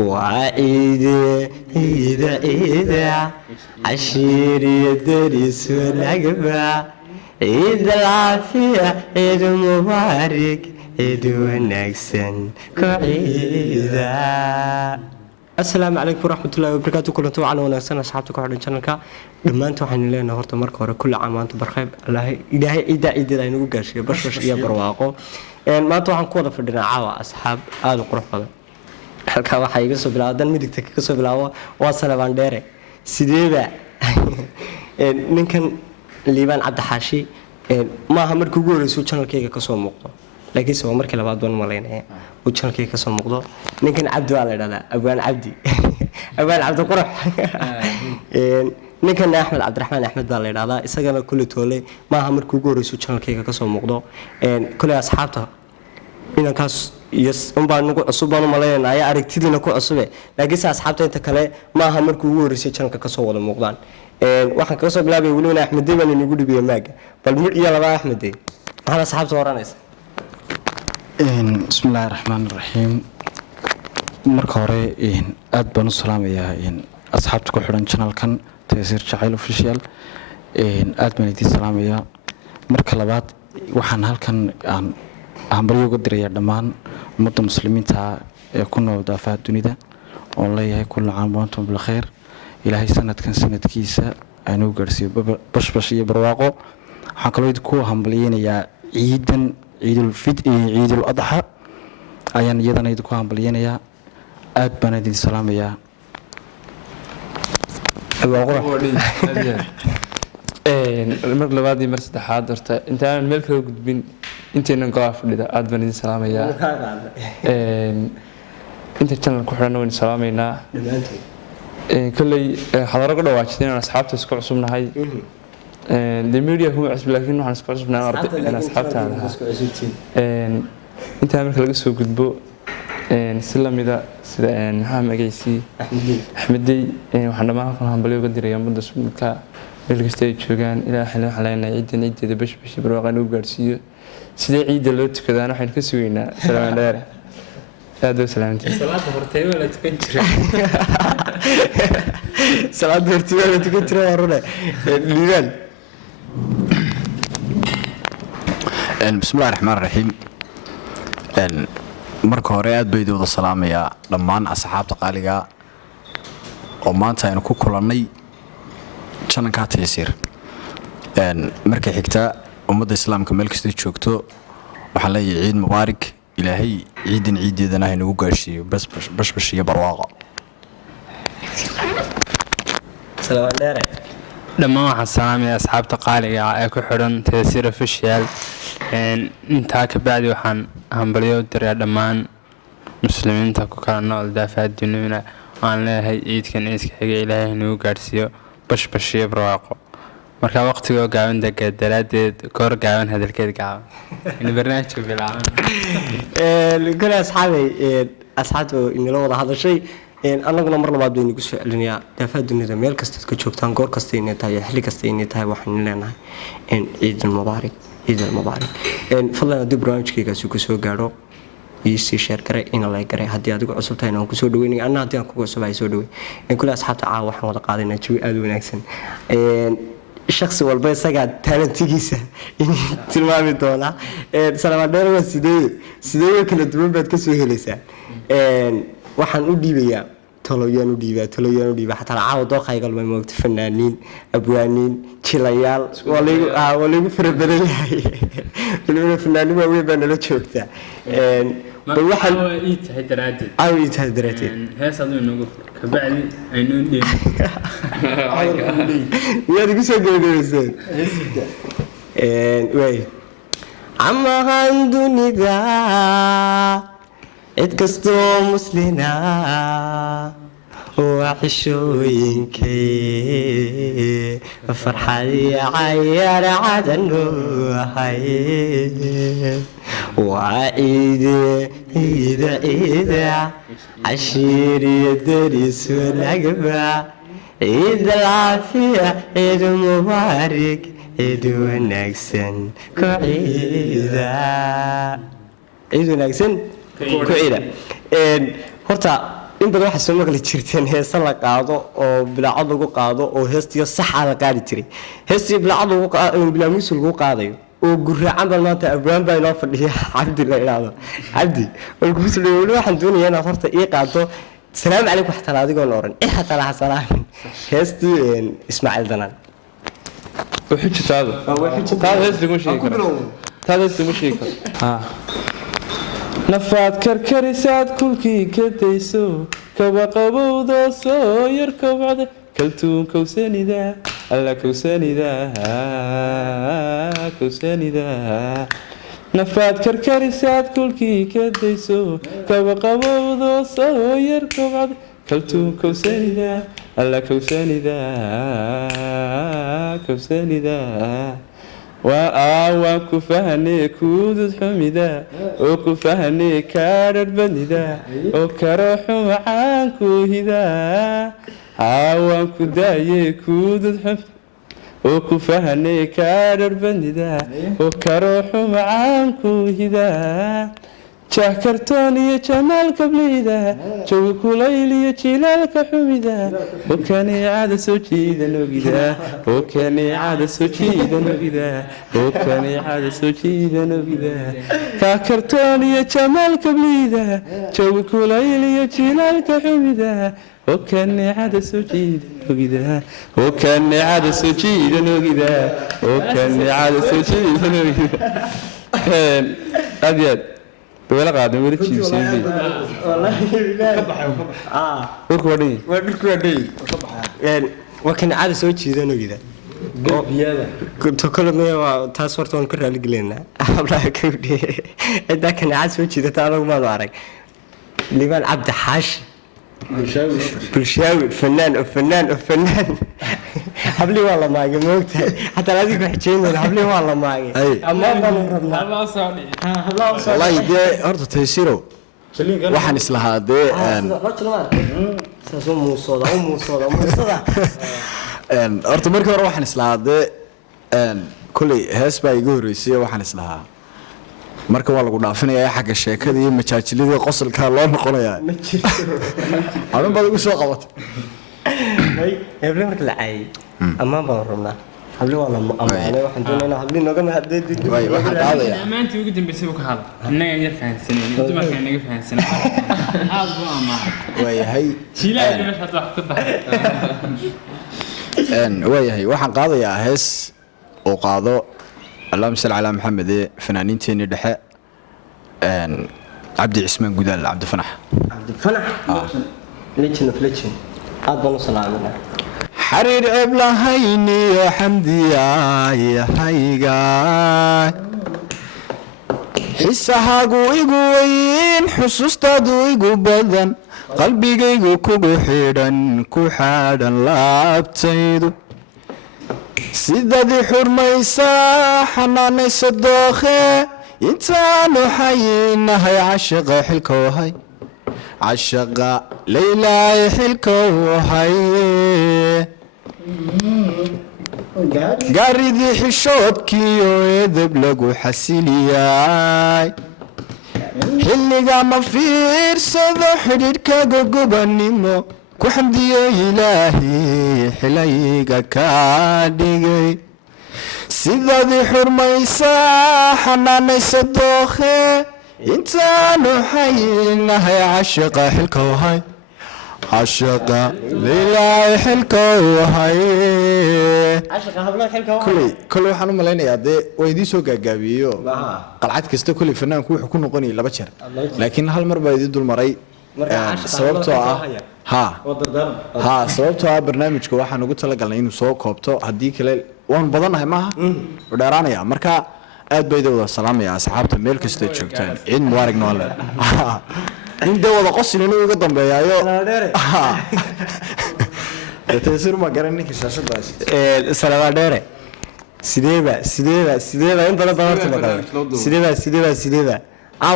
وعيد عيد عيد عشير يدرس والأقبع عيد العافية عيد مبارك عيد ونكسن كعيدا. السلام عليكم ورحمة الله وبركاته. كل توعى ونكسن أصحابتك وحدين شانلكا dhammaantii waxaan leenahay horta marka hore kulli caamaanta barqayb ilaahay ciida aynu gaashiyo barbash iyo barwaaqo. maanta waxaan ku wada fadhinaa caawa asxaab aad u qurux badan. halka waxa iga soo bilaadan midigta ka soo bilaawo waa Salabaan Dheere sideeba ninkan Liibaan Cabdi Xaashi maaha markii ugu horeysay channelkayga ka soo muuqdo laakiin soo markii labaad baan maleynaa uu channelkayga ka soo muuqdo. ninkan Cabdi waa la yiraahdaa Abaan Cabdi Abaan Cabdi qurux. ninkan Axmed Cabdiraxmaan Axmed baa la yiraahdaa isagana kulli toole maaha markii ugu horeysay channelkayga ka soo muuqdo. kulli asxaabta inankaas yes baan ugu cusub baan maleynaa ay aragtidina ku cusube laakiin asxaabta inta kale maaha markii ugu horeysay channelka ka soo wada muuqdaan. waxaan ka soo bilaabay waliba Axmed Deeban inuu dhibiyo maaga bal mid iyo laba Axmed Deeban maxaa asxaabta waranaysa. bismillaahir rahmaanir rahiim. marka hore aad baan u salaamayaa asxaabta ku xiran channelkan Taysiir Jacayl Official. aad baan idin salaamayaa. marka labaad waxaan halkan aan bari uga dirayaa dhammaan ummadda muslimiinta ee ku nool daafaha dunida oo leeyahay kullu caam wa antum bil khayr. ilaahay sanadkan sanadkiisa aynu gaarsiiyo bashbash iyo barwaaqo. waxaan kaloo idinku hambaliyeenayaa ciidan ciidul fitr ciidul adha ayaan iyadana idinku hambaliyeenayaa. aad baan idin salaamayaa. mar labaad iyo mar saddexaad horta intaan meel kala gudbin inteenan go'aa fadhida aad baan idin salaamayaa. inta channel ku xiran waan salaamaynaa كلي حضرتك لو عشتين أنا أصحابتي سكوا عصبنا هاي الميديا هم عصب لكن نحن سكوا عصبنا أنا أصحابتها أنت عمرك لقيت سوق جدبو سلم إذا سلا نحام أجيسي أحمدي وحنا ما فهم بليو قدر يوم بدو سمكة الجستيج شجان إلى حلا حلانا عيد إذا بش بروقان وجرسيو سيد عيد اللوت كذا نحن كسوينا سلام داره هذا سلامتي صلاة هرتي ولا تكجر صلاة هرتي ولا تكجر ورانا ليلان. بسم الله الرحمن الرحيم. marka hore aad bay wada salaamaya dhammaan asxaabta qaaliga oo maanta aynu ku kulannay channelka Taysiir. marka xigta ummadda islaamka meel kasta joogto waxaan leeyahay ciid mubaarak. ilaahay ciidan ciideedana haynu gaarsiiyo bashbash iyo barwaaqo. Salabaan Dheere dhammaan waxaan salaamayaa asxaabta qaaliga ee ku xiran Taysiir Official. intaa ka bacdi waxaan hambalyo u diraa dhammaan muslimiinta ku kala nool daafaha dunida. waan leeyahay ciidkan iska xiga ilaahay inuu gaarsiiyo bashbash iyo barwaaqo. marka waqtiga gaaban degan daraadeed goor gaaban hadalkeed gaaban in barnaamijku bilaaban kala asxaabtu inala wada hadashay annaguna mar labaad baynu ku soo celinayaa daafaha dunida meel kasta ka joogtaan goor kasta inay tahay xilli kasta inay tahay waxaan leenahay ciid mubaarak ciid mubaarak. fadlan haddii barnaamijkaygaasi ku soo gaaro isi share garay in la garay haddii adigu cusub tahay aan ku soo dhaweynay anna haddii aan kugu cusub ay soo dhaweey kula asxaabta caawa waxaan wada qaadanaa jawi aad u wanaagsan. shakhsi walba isaga talentigiisa in tilmaami doona. Salabaan Dheere waa sidee kala duwan baad ka soo helaysaa. waxaan u dhiibayaa taloyaan u dhiibaa xataa caawa dooqayga lama moogto fanaaniin abwaaniin jilayaal waa lagu fara badan yahay waliba fanaaniin waaweyn baa nala joogtaa. bal waxaan ii tahay daraadeed hees aduu inagu kabacdi aynu miyaad igu soo gabagabayseen way amahan dunida cid kastoo muslina وعشوينكي فرحي عيار عدنوحي وعيد عيد عيد عشير يدرس والأقبع عيد العافية عيد مبارك عيد ونكسن كعيدا عيد ونكسن كعيدا horta in badan waxaa soo maqli jirteen heese la qaado oo bilaacad lagu qaado oo heestiyo saxa la qaadi jiray heestiyo bilaacad lagu bilaamuusi lagu qaadayo oo guraacan bal maanta abraham baa inoo fadhiya cabdi la idhaahdo cabdi walkuusleey weli waxaan doonayaa inaad horta ii qaado salaamu calaykum xataa adigoon oran xataa ha salaamin heestii ismaaciil danaan وحجتاده هذا هيك مش هيك هذا هيك مش هيك ها نفاد كركرسات كلكي كديسو كبا قبوضو سو يركب بعد كلتون كوساني ذا الله كوساني ذا كوساني ذا نفاد كركرسات كلكي كديسو كبا قبوضو سو يركب بعد كلتون كوساني ذا الله كوساني ذا كوساني ذا وآوان كفهني كودد حميدا وكفهني كارر بنيدا وكروح معانكو هدا آوان كداي كودد حميدا وكفهني كارر بنيدا وكروح معانكو هدا جاه كرتوني جمال قبليدا جو كليلي جلالك حميدا وكاني عاد سوجيدا نوغيدا وكاني عاد سوجيدا نوغيدا وكاني عاد سوجيدا نوغيدا كا كرتوني جمال قبليدا جو كليلي جلالك حميدا وكاني عاد سوجيدا نوغيدا وكاني عاد سوجيدا نوغيدا وكاني عاد سوجيدا نوغيدا أبيض ولا قاعد ولا شيء سيدي والله بالله وكودي ودي يعني وكان عاد soo jeedano gida قبياده كنت كل ما taas horta waan ka raali galeynaa hablaha kawdhe inta kan aad soo jeedata anagu ma arag liban abdi xaashi bulshaawi fanaan habli waa la maagay moogtahay hatta adigu xijeenada habli waa la maagay ama baan rabnaa wallahi dee horta taysiro waxaan islahaa dee muusooda horta markii hore waxaan islahaa dee kolley hees baa iga horreysay waxaan islahaa marka waa lagu dhaafinayaa xagga sheekada iyo majaajilada qosolka loo noqonayaa ma jirto adan baad igu soo qabatay hebli marka la caayay amaan baan rabnaa habli waa la amaanay waxaan doonaynaa habli nooga mahadee way waxaan qaadaya amaantii ugu dambeysay uu ka hadla innaga yar fahansaneen dumarka inaga fahansaneen aad buu amaanay waayahay jiilaa meesha wax ku tahay waayahay waxaan qaadayaa hees oo qaado اللهم صل على محمد فنانين تاني دحاء عبد عثمان جدال عبد الفنح ليتشن أبو سلامنا حرير إبلاهيني يا حمدي يا حيقا حسها قوين حسوستادو يقو بدن قلبي يقو كوغو حيران كوحادا لابتيدو sidadii xurmaysaa xanaanaysa dookhe intaanu xayinahay cashaqa xilkowhay cashaqa laylaay xilkowhay gaaridii xishoodkiiyo edeb lagu xasiliyay xilliga ma fiirsado xidhiidhkaga gobanimo ku xamdiyo ilaahi xilayga kaa dhigay sidadii xurmaysaa xanaanaysa dookhe intaanu xayinahay cashaqa xilkowhay cashaqa laylaay xilkowhay koley waxaan u malaynayaa dee waa idiin soo gaagaabiyeyo qalcad kasta koley fanaanku wuxuu ku noqonayay 2 jeer laakiin hal mar baa idiin dulmaray sababtoo ah sababtoo ah barnaamijka waxaan ugu talagalnay inuu soo koobto haddii kale waan badanahay maaha u dheeraanaya marka aad bay wada salaamaya asxaabta meel kasta joogtaan ciid mubaarak noole in dee wada qosin inuu iga dambeeyaayo taysir ma garan ninka shaashadaas salaama dheere sideeba in badan horta maqal sideeba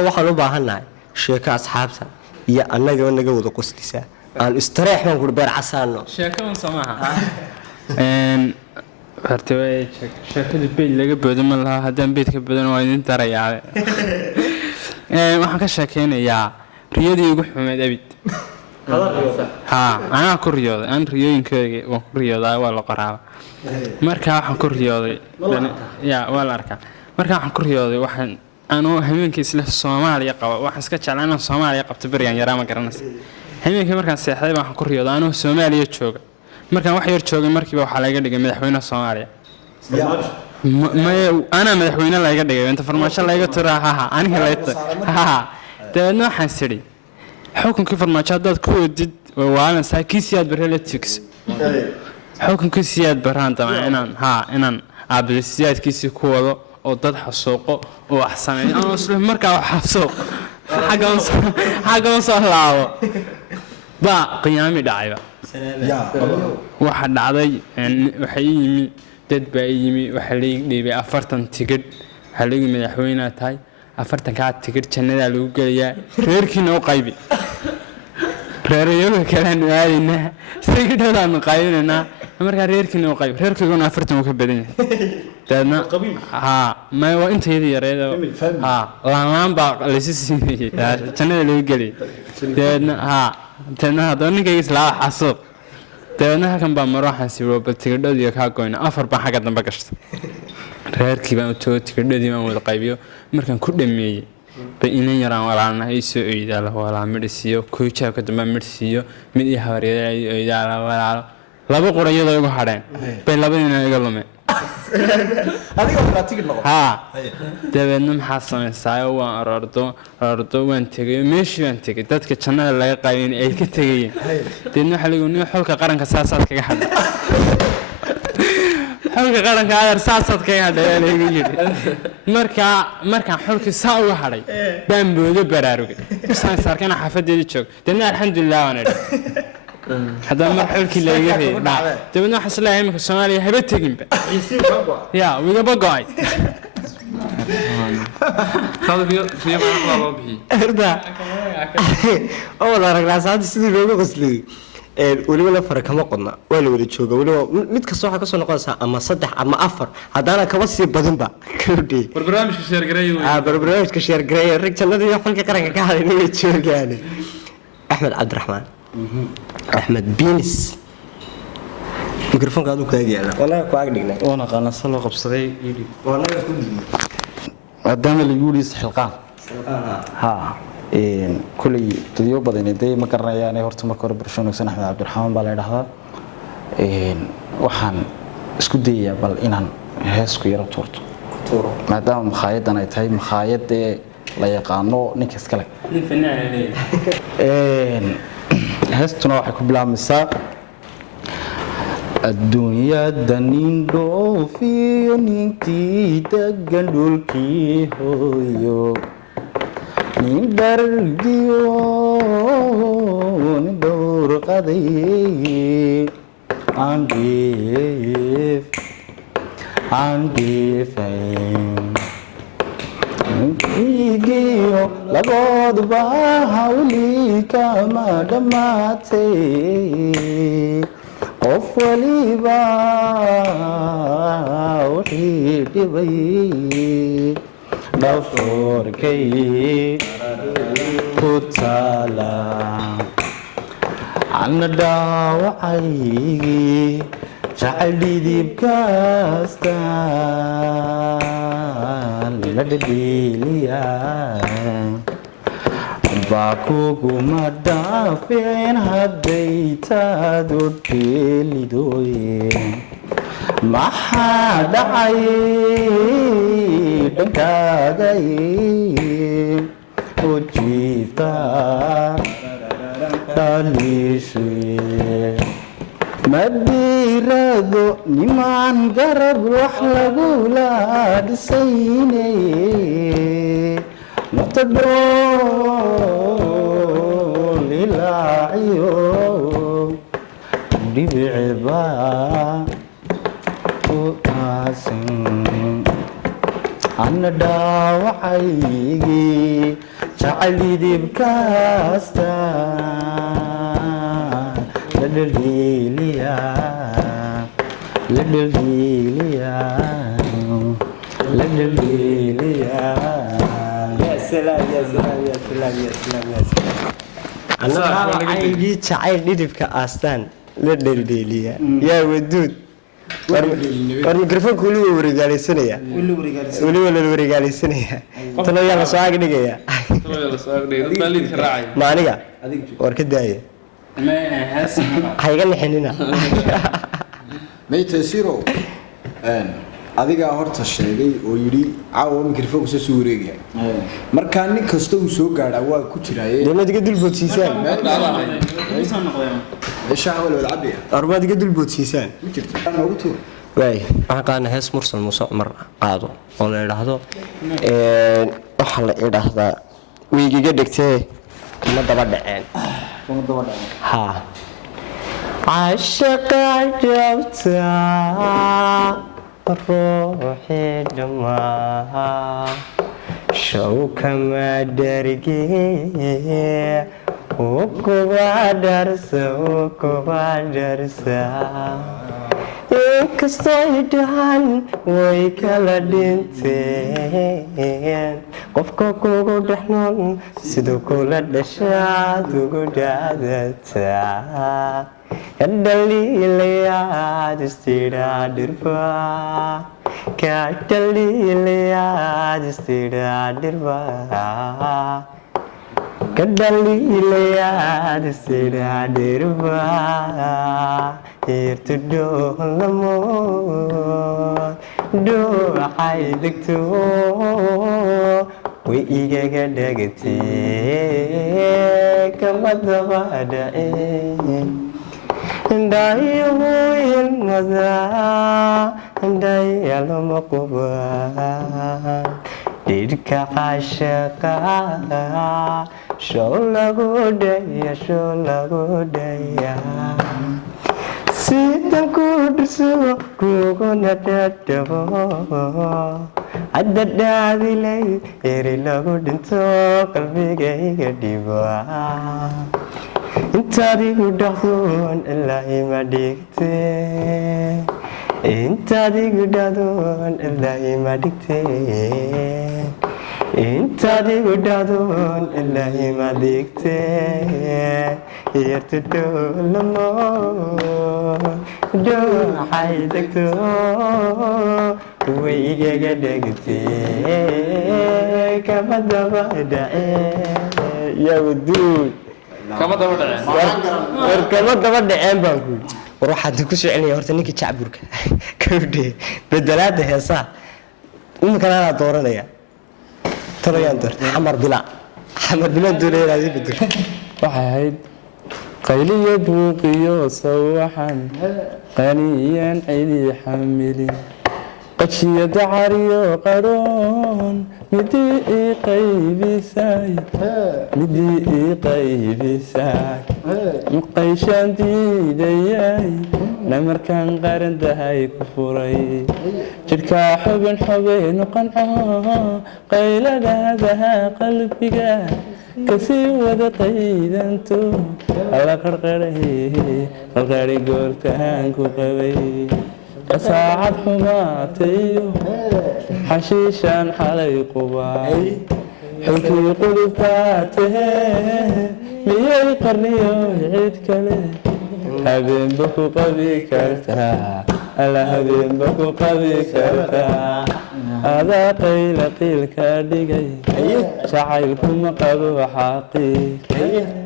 waxaan u baahannahay sheeko asxaabta iyo annaga naga wada qoslisaa aan istareex baan ku beer casaano sheekadan samaha horta way sheekada beed laga boodo ma laha haddaan beed ka badan waa idin darayaa waxaan ka sheekeynayaa riyadii ugu xumeed abid haa anaa ku riyooday aan riyooyinkeyga waan ku riyoodaa waa la qoraaba markaa waxaan ku riyooday yaa waa la arkaa markaa waxaan ku riyooday waxaan anuu habeenkii isla Soomaaliya qaba waxaan iska jeclaa inaan Soomaaliya qabto beriyan yaraa ma garanaysa habeenkii markaan seexday waxaan ku riyooday anuu Soomaaliya jooga markaan wax yar joogay markiiba waxaa laga dhigay madaxweynaha Soomaaliya أنا مدحوينا لا يقدر أنت فرماشة لا يقدر ترى أنا لا يقدر تبغى حنسري حكم كيف فرماشة ده كود وأنا ساكيسيات بريلتكس حكم كيسيات برهان طبعا أنا عبدالسيات كيسي كوالو أو ضد حسوقه وأحسن أنا أصله مركب حسوق حاجة وصل لاو با قيامي داعي واحد عادي وحيمي dad baa yimi waxa la dhiibay 40 tigidh waxa lagu madaxweynaha tahay 40 ka tigidh jannada lagu galayaa reerkiina u qaybi reerayo kale aadina tigidhadaan qaybinayna marka reerkiina u qaybi reerkiguna 40 uu ka badan yahay dadna ma waa inta yareedo laan baa la siiyay jannada lagu galay dadna hadooninka islaa xasuuq تانا كان بمروحة سيرو بتقدر دي كاكوين أفر بحاجة دم بقشت reerkii baan u tago tikidhadii baan wada qaybiyo markaan ku dhameeyay bay inan yaraan walaana ay soo eedaala walaa midisiyo koojaha ka dambe midisiyo mid iyo habaryada eedaala walaalo laba qorayada ugu hadheen bay labadina iga lumeen adiga waa tikid noqon dabeedna maxaa sameysay waan ordo waan tagay meeshii waan tagay dadka jannada laga qaybin ay ka tagayeen deedna waxa lagu noo xulka qaranka saasaad kaga hadhay xulka qaranka aar saasaad kaga hadhay lagu yiri markaan xulka saa uga hadhay baan boodo baraarugay isaan sarkana xafadeedii joog deedna alxamdulillah waan idhi هذا مرحلة كي لا يجري تبغى نحصل على إمك الصومالية هبت تجيب يا ويجا بقاي هذا في ما أخبار ربي هذا أول رجل سعد سيدي لوجو قصلي ولا فرق ما قلنا ولا ولد شو قولوا متك صاحك كسر قاسها أما صدق أما أفر هذا أنا كوسي بدن بقى كردي برنامج كشير قرية برنامج كشير قرية الرجال الذي يقول كرنك كهذا نيجي شو يعني أحمد عبد الرحمن أحمد بينس ميكروفون قاعدوا كذي أنا والله كواعدنا وانا قانا صلوا قبصري والله كل قدام اللي يقول يصح القان ها كل تديو بدين دي ما كرنا يعني هرت ما كور برشلونة سنة أحمد عبد الرحمن بالله وحن اسكو دي بل إنن هسكو يرى تورتو ما دام مخايد أنا يتهي مخايد لا يقانو نكس كلام هستنا waxay ku bilaabmaysaa adduunya danin dhoofiyo ninkii degan dhulkii hooyo nin dhargiyo nin dhowr qaday aan geefayn igiyo lagoodba hawli kama dhamaatay qof waliba wixii dhibay dhafoorkay ku taala ana dhaawacay jacayl dhidibkaasta ladhiliya baakuguma dhaafeen hadday taadu dheelidoyen maxaa dhacay dhankaagay u jiifta dhaliishe madirado nimaan garab wax lagula dhisayne naqtadoo lilaaciyo dhibiciba u aasin ana dhaawacaygi jacalidibkaasta ladhaliiliya سلام يا سلام يا سلام يا سلام يا سلام annacaygii jacayl dhidibka aastaan la dheeldheeliya yaa waduud war mikrofoonka weliba wareegaalaysanaya weliba la wareegaalaysanaya talo yaa la soo ag dhigaya ma aniga war ka daaya hayga nixinina mayta siro adiga horta sheegay oo yiri caawa mikrofoonka soo wareegaya marka nin kasta uu soo gaadha waa ku jiraaye dawladda dulboodsiisaan isha wala cabiya arbaadiga dulboodsiisaan ma jirto noogu tuur waay waxaan qaadnaa hees mursal muuse cumar qaado oo la idhaahdo waxaa la idhaahdaa wiigiga dhigtee kama daba dhaceen ha cashaqa jabta ruuxii dhammaa show kama dhargee ukuba dharsa inkastoo dhahan way kala dhinteen qofka kugu dhex nool siduu kula dhashaad ugu dhaadataa ka dhaliilayaad istidhaa dhirba ka dhaliilayaad istidhaa dhirba ka dhaliilayaad istidhaa dhirba irtu dhoolamo dhooxay degto way igaga dhagatee kama daba dhaceen indhaayuhu ilmada indhayalama qubaan dhidhka cashaqa show lagu dhaya sidan ku dhirso kuguna dhadhabo hadda dhaadilay eri lagu dhinto qalbigayga dhiba intaadigu dhahdoon ilaa ima dhigte intaadigu dhahdoon ilaa ima dhigte intaadigu dhahdoon ilaa ima dhigte yartu dhoolamo dhooxay degto way igaga dhegtee kama daba dhaceen yaa waduud kama daba dhaceen war kama daba dhaceen baan ku war waxaad ku soo celinaya horta ninkii jacburka kawdhe bedelaada heesaa imikana anaa dooranaya talayaan doorta xamar bila doonaya inaad ii bedelo waxay ahayd qayliyo buuqiyo sawaxan qaniyan cidi xamilin qajiyo dacariyo qaroon midii ii qaybisay maqayshaan diidayay namarkaan qarandahay ku furay jidhkaa xubin qanco qayladaadaha qalbiga kasii wada qaydanto alla qarqari goortaan ku qabay qasaacad xumaatayo xashiishaan xalay qubay xulkii qudubkaa tahee miyay qarniyo cid kale habeenba ku qabi kartaa alla habeenba ku qabi kartaa adaa qayla qiilka dhigay jacaylkuma qabo xaqiiq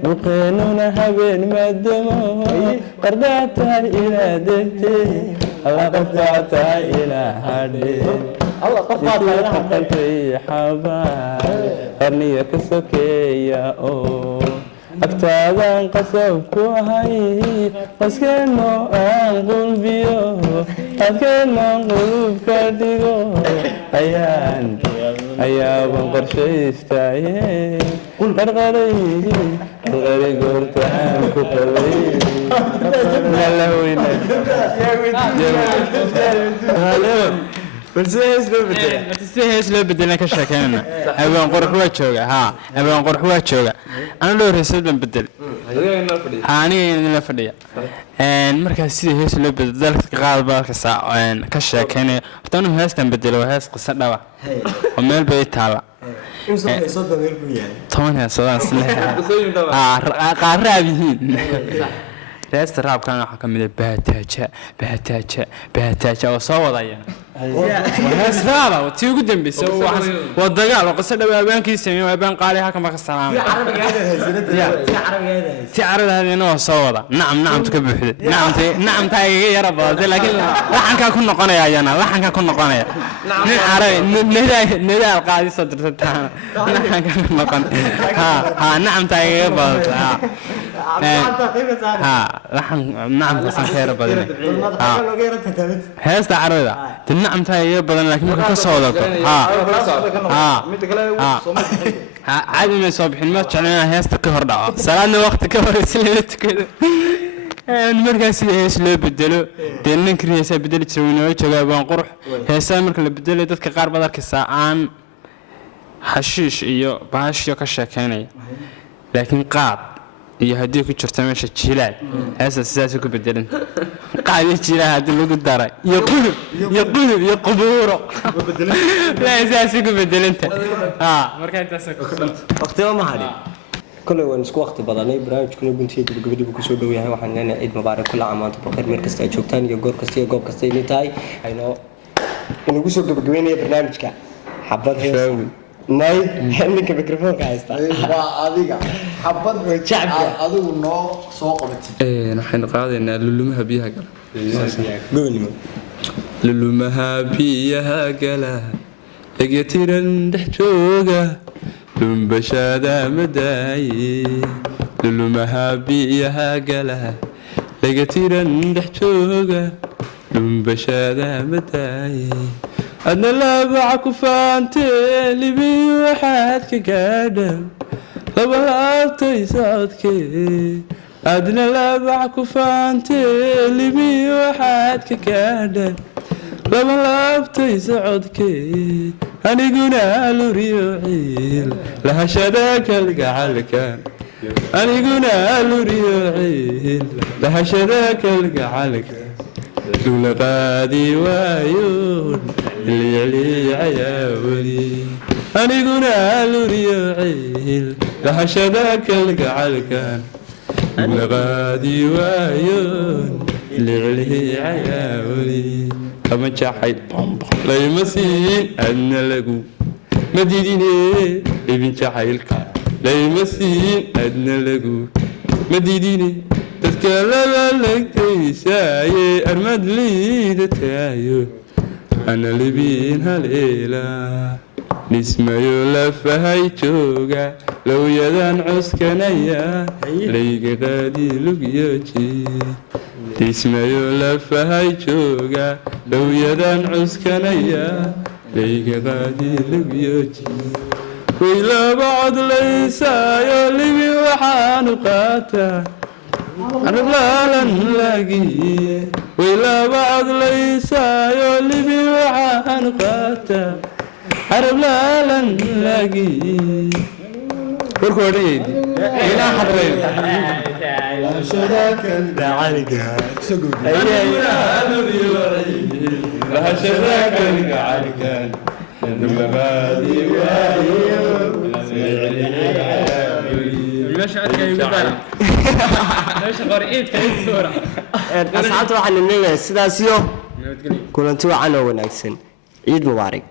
buqeenuna habeen maadamo qardaa tahay ilaa degtee alla qofkaa tahay ilaa hadheen qalkay xabaar qarniya ka sokeeya oo agtaadaan qasab ku ahay qaskeenno aan qulbiyo adkeennoon qulubka dhigo ayaaban qorshaystaye qarqari goortaan ku qabay sida hees loo bedelna ka sheekeynana habeen qorx waa jooga habeen qorx waa jooga ana dhowr heesood baan bedel aniga idinla fadhiya markaas sida hees loo bedel dalka qaad baa ka sheekeynaya horta anu heestan bedelo waa hees qiso dhaba oo meel bay taala imsa heesooda meel ku yahay 10 heesoodaan isleeyahay qaar raab yihiin heesta raabkan waxaa ka mid ah baataaja oo soo wadaya hees raaba tii ugu dambeysay waa dagaal oo qasa dhaw habeenkii sameeyay habeen qaali halkan ma ka salaamay tii carabigeeda oo soo wada nacam ka buuxday nacamta iga yara badatay laakiin laxanka ku noqonaya ayana laxanka ku noqonaya nin carabi nidaal qaadi soo dirtaan laxanka ku noqon nacamta iga badatay لحن نعم بس خير بدنا هسه عرضة النعم تاعي بدنا لكن ما كسودك عادي ما صبحين ما تشعلنا هسه كهردا سلامنا وقت كهر سلمت كده المركز ايش لو بدلو دين كريسه بدل تسوينو جوابان قرح هسه marka la bedelo dadka qaar baad arkaysaa aan xashiish iyo baashiyo ka sheekeynaya laakiin qaad iyo hadii ku jirto meesha jilaal heesa sidaas ku bedelan qaadi jilaal hadii lagu daray iyo qubuuro la sidaas ku bedelanta marka intaas waqtiga ma hadin kullu waan isku waqti badanay barnaamijkuna guntiga gabadhiba ku soo dhaw yahay waxaan leenahay ciid mubaarak kula amaanta baqar meel kasta ay joogtaan iyo goor kasta iyo goob kasta ay tahay ayno inagu soo gabagabeynay barnaamijka xabad heesa ناي هنيك ميكروفون كايستا adiga xabad jacbi adigu noo soo qabatay waxaan qaadaynaa lulumaha biyaha gala goolnimo lulumaha biyaha gala egetiran dhex jooga lumbashada madaayi lulumaha biyaha gala egetiran dhex jooga lumbashada madaayi أنا لا بعك فانتي لبي وحد كقدم لا بعك تيسادك أنا لا بعك فانتي لبي وحد كقدم لا بعك تيسادك أنا قنا لوريعيل لها شداك القعلكان أنا قنا لوريعيل لها شداك القعلكان لولا غادي وايون اللي علي عياولي أنا قنا لوريعيل لها شذاك القعلكان لولا غادي وايون اللي علي عياولي كما جاحي لا يمسين أنا لقو مديديني ابن جاحيلك لا يمسين أنا لقو مديديني تتكلم لك تيساي أرمد لي دتايو أنا اللي بينها ليلة نسمع يلف هاي جوجا لو يدان عسكنيا ليك غادي لقيوتي نسمع يلف هاي جوجا لو يدان عسكنيا ليك غادي لقيوتي وإلا بعد ليس يلي وحان قاتا عربلا نلاقي وإلا بعد ليس يولي وحان قاتا عربلا نلاقي وركوريد إلى حضرين لا شراك العالق سقود لا شراك العالق نمغادي مشهد كان يقول ليش قرئت كان صورة أصحابي waxaan leeyahay sidaas iyo kulanti wacan oo wanaagsan ciid mubaarak